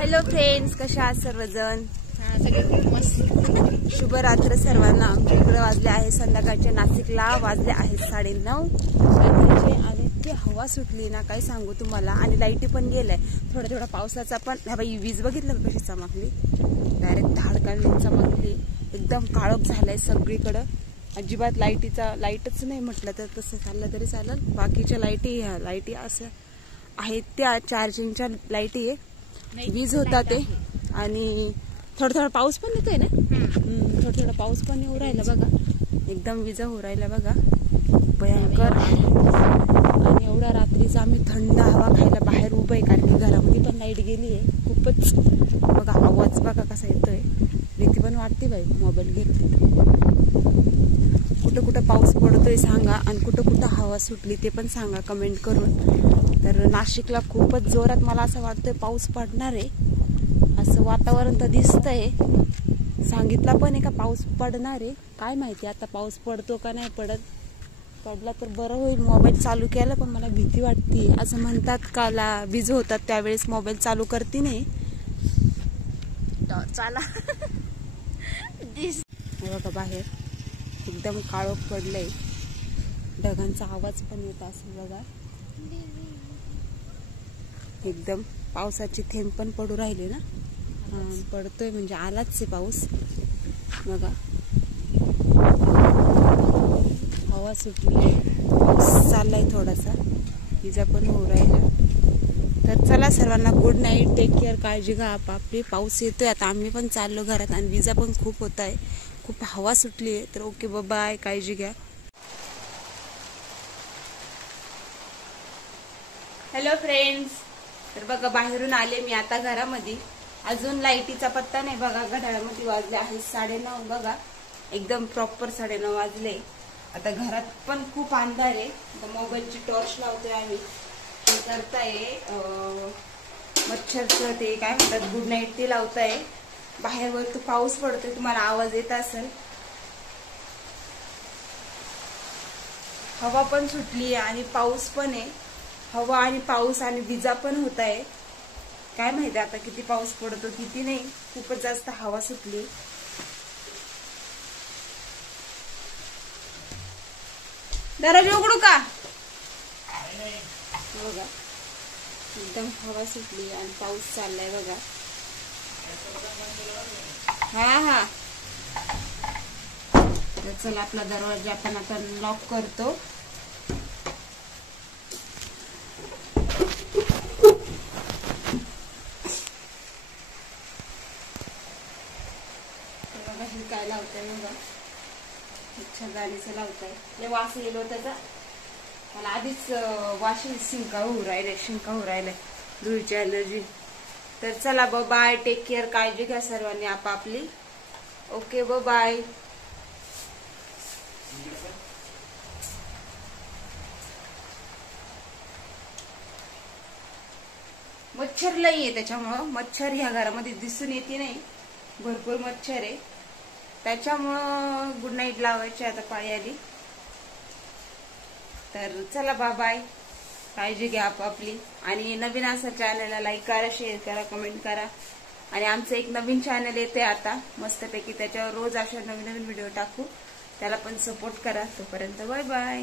Hello friends, कशा आहात सर्वजण? सगळे खूप मस्त. शुभरात्र सर्वांना. आमच्या इकडे वाजले आहे संध्याकाळच्या, नाशिकला वाजले आहेत 9:30 आणि इतकी हवा सुटली ना, काय सांगू तुम्हाला. आणि लाईटी पण गेलाय थोडा पावसाचा पण. बाई वीज बघितलं कशी चमकली, डायरेक्ट धाडकाने चमकली. एकदम काळोख झालाय सगळीकडं. अजिबात लाईटच नाही म्हटलं तर तसं चाललं तरी चालेल. बाकीच्या लाईटी असं आहेत त्या चार्जिंगच्या लाईटी आहे. वीज होता ते. आणि थोडा पाऊस पण येतोय ना. थोडा पाऊस पण येऊ राहिला बघा. एकदम विजा होऊ राहिला बघा, भयंकर. आणि एवढ्या रात्रीचा आम्ही थंड हवा खायला बाहेर उभं आहे, कारण की घरामध्ये पण लाईट गेली आहे. खूपच बघा, आवाज बघा कसा येतोय. भीती पण वाटते बाई, मोबाईल घेतली तर. कुठं पाऊस पडतोय सांगा, आणि कुठं हवा सुटली ते पण सांगा कमेंट करून. तर नाशिकला खूपच जोरात मला असं वाटतंय पाऊस पडणार आहे, असं वातावरण तर दिसतंय. सांगितलं पण आहे का पाऊस पडणार आहे. काय माहिती आता पाऊस पडतो का नाही पडत. पडला तर बरं होईल. मोबाईल चालू केला पण मला भीती वाटते. असं म्हणतात का वीज होतात त्यावेळेस मोबाईल चालू करते नाही. चला बघा बाहेर एकदम काळोख पडलंय. ढगांचा आवाज पण येत असेल बघा. एकदम पावसाचे थेंब पण पडू राहिले ना. पडतोय म्हणजे आलाच आहे पाऊस बघा. हवा सुटली, पाऊस चाललाय थोडासा, विजा पण होऊ राहिला. तर चला सर्वांना गुड नाईट, टेक केअर, काळजी घ्या आपापली. पाऊस येतोय आता, आम्ही पण चाललो घरात. आणि विजा पण खूप होत आहे, खूप हवा सुटली आहे. तर ओके, बाय, काळजी घ्या. हॅलो फ्रेंड्स, तर बघा बाहेरून आले मी आता घरामध्ये. अजून लाईटीचा पत्ता नाही बघा. घड्याळामध्ये वाजले आहेत 9:30 बघा. एकदम प्रॉपर 9:30 वाजले. आता घरात पण खूप अंधार आहे. मोबाईलची टॉर्च लावतोय आम्ही. ते करताय मच्छरचं ते काय म्हणतात, गुड नाईट ते लावताय. बाहेरवर तो पाऊस पडतोय, तुम्हाला आवाज येत असेल. हवा पण सुटली आणि पाऊस पण आहे. हवा आणि पाऊस आणि विजा पण होत आहे. काय माहिती आता किती पाऊस पडतो किती नाही. खूपच जास्त हवा सुटली. दरवाजा उघडू का? बघा एकदम हवा सुटली आणि पाऊस चाललाय बघा. हा तर चला आपला दरवाजा आपण आता लॉक करतो. काय लावताय बघा, मच्छरदाणीचं लावताय. लय वास येलो त्याचा. मला आधीच वाशी शिंका होऊ राहिलाय धुळीची ॲलर्जी. तर चला बाय, टेक केअर, काळजी घ्या सर्वांनी आपापली. Okay bye. मच्छर लई आहे, त्याच्यामुळं मच्छर ह्या घरामध्ये दिसून येते नाही. भरपूर मच्छर आहे, त्याच्यामुळं गुड नाईट लावायची आता पाळी आली. तर चला बाय, काळजी घ्या आपापली. आणि नवीन असा चॅनलला लाईक करा, शेअर करा, कमेंट करा. आणि आमचं एक नवीन चॅनल येते आता मस्तपैकी, त्याच्यावर रोज अशा नवीन व्हिडिओ टाकू. त्याला पण सपोर्ट करा. तोपर्यंत बाय.